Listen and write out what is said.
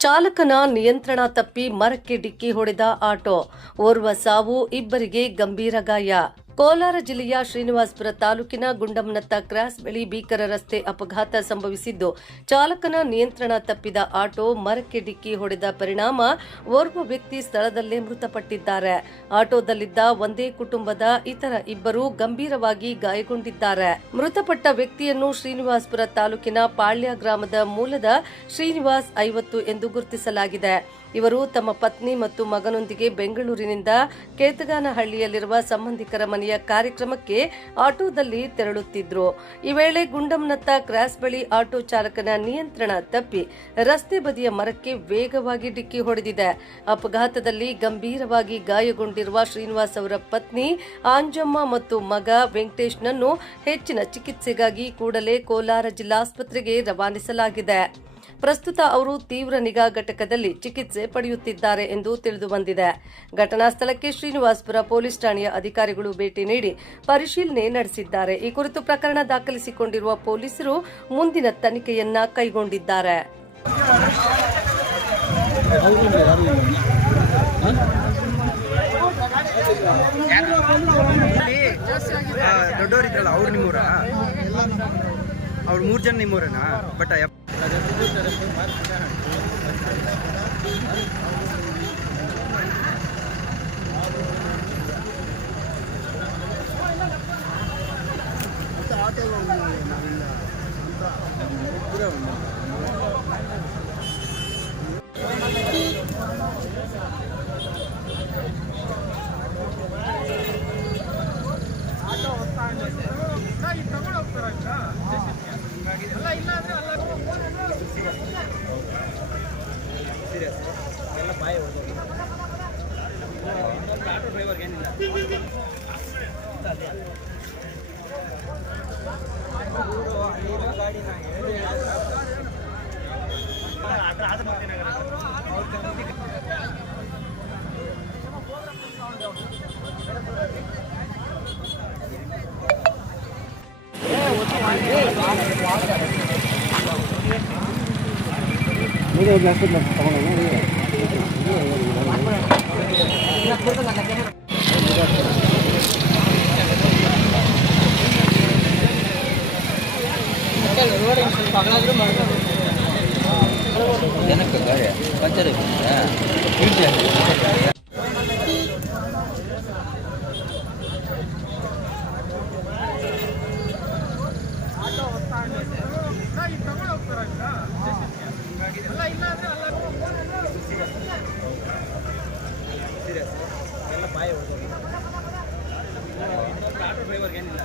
ಚಾಲಕನ ನಿಯಂತ್ರಣ ತಪ್ಪಿ ಮರಕ್ಕೆ ಡಿಕ್ಕಿ ಹೊಡೆದ ಆಟೋ, ಓರ್ವ ಸಾವು, ಇಬ್ಬರಿಗೆ ಗಂಭೀರ ಗಾಯ. ಕೋಲಾರ ಜಿಲ್ಲೆಯ ಶ್ರೀನಿವಾಸಪುರ ತಾಲೂಕಿನ ಗುಂಡಂನತ್ತ ಕ್ರಾಸ್ ಬಳಿ ಭೀಕರ ರಸ್ತೆ ಅಪಘಾತ ಸಂಭವಿಸಿದ್ದು, ಚಾಲಕನ ನಿಯಂತ್ರಣ ತಪ್ಪಿದ ಆಟೋ ಮರಕ್ಕೆ ಡಿಕ್ಕಿ ಹೊಡೆದ ಪರಿಣಾಮ ಓರ್ವ ವ್ಯಕ್ತಿ ಸ್ಥಳದಲ್ಲೇ ಮೃತಪಟ್ಟಿದ್ದಾರೆ. ಆಟೋದಲ್ಲಿದ್ದ ಒಂದೇ ಕುಟುಂಬದ ಇತರ ಇಬ್ಬರು ಗಂಭೀರವಾಗಿ ಗಾಯಗೊಂಡಿದ್ದಾರೆ. ಮೃತಪಟ್ಟ ವ್ಯಕ್ತಿಯನ್ನು ಶ್ರೀನಿವಾಸಪುರ ತಾಲೂಕಿನ ಪಾಳ್ಯ ಗ್ರಾಮದ ಮೂಲದ ಶ್ರೀನಿವಾಸ್ 50 ಎಂದು ಗುರುತಿಸಲಾಗಿದೆ. ಇವರು ತಮ್ಮ ಪತ್ನಿ ಮತ್ತು ಮಗನೊಂದಿಗೆ ಬೆಂಗಳೂರಿನಿಂದ ಕೇತಗಾನಹಳ್ಳಿಯಲ್ಲಿರುವ ಸಂಬಂಧಿಕರ ಮನೆಯ ಕಾರ್ಯಕ್ರಮಕ್ಕೆ ಆಟೋದಲ್ಲಿ ತೆರಳುತ್ತಿದ್ರು. ಈ ವೇಳೆ ಗುಂಡಂನತ್ತ ಕ್ರಾಸ್ ಬಳಿ ಆಟೋ ಚಾಲಕನ ನಿಯಂತ್ರಣ ತಪ್ಪಿ ರಸ್ತೆ ಬದಿಯ ಮರಕ್ಕೆ ವೇಗವಾಗಿ ಡಿಕ್ಕಿ ಹೊಡೆದಿದೆ. ಅಪಘಾತದಲ್ಲಿ ಗಂಭೀರವಾಗಿ ಗಾಯಗೊಂಡಿರುವ ಶ್ರೀನಿವಾಸ್ ಅವರ ಪತ್ನಿ ಆಂಜಮ್ಮ ಮತ್ತು ಮಗ ವೆಂಕಟೇಶ್ನನ್ನು ಹೆಚ್ಚಿನ ಚಿಕಿತ್ಸೆಗಾಗಿ ಕೂಡಲೇ ಕೋಲಾರ ಜಿಲ್ಲಾಸ್ಪತ್ರೆಗೆ ರವಾನಿಸಲಾಗಿದೆ. ಪ್ರಸ್ತುತ ಅವರು ತೀವ್ರ ನಿಗಾ ಘಟಕದಲ್ಲಿ ಚಿಕಿತ್ಸೆ ಪಡೆಯುತ್ತಿದ್ದಾರೆ ಎಂದು ತಿಳಿದು ಬಂದಿದೆ. ಘಟನಾ ಸ್ಥಳಕ್ಕೆ ಶ್ರೀನಿವಾಸಪುರ ಪೊಲೀಸ್ ಠಾಣೆಯ ಅಧಿಕಾರಿಗಳು ಭೇಟಿ ನೀಡಿ ಪರಿಶೀಲನೆ ನಡೆಸಿದ್ದಾರೆ. ಈ ಕುರಿತು ಪ್ರಕರಣ ದಾಖಲಿಸಿಕೊಂಡಿರುವ ಪೊಲೀಸರು ಮುಂದಿನ ತನಿಖೆಯನ್ನ ಕೈಗೊಂಡಿದ್ದಾರೆ. ದೊಡ್ಡವರಿದ್ರಲ್ಲ ಅವ್ರು ನಿಮ್ಮೂರ, ಅವ್ರು 3 ಜನ ನಿಮ್ಮೂರನಾ? ಬಟ್ ಎಲ್ಲ ಬಾಯಿ ಆಟೋ ಡ್ರೈವರ್ಗೆ ಏನಿಲ್ಲ. ಜನಕ್ಕೆ ಗಾಡಿ ಪಂಚರ್ ಎಲ್ಲ ಬಾಯಿ ಆಟೋ ಡ್ರೈವರ್ಗೆ ಏನಿಲ್ಲ.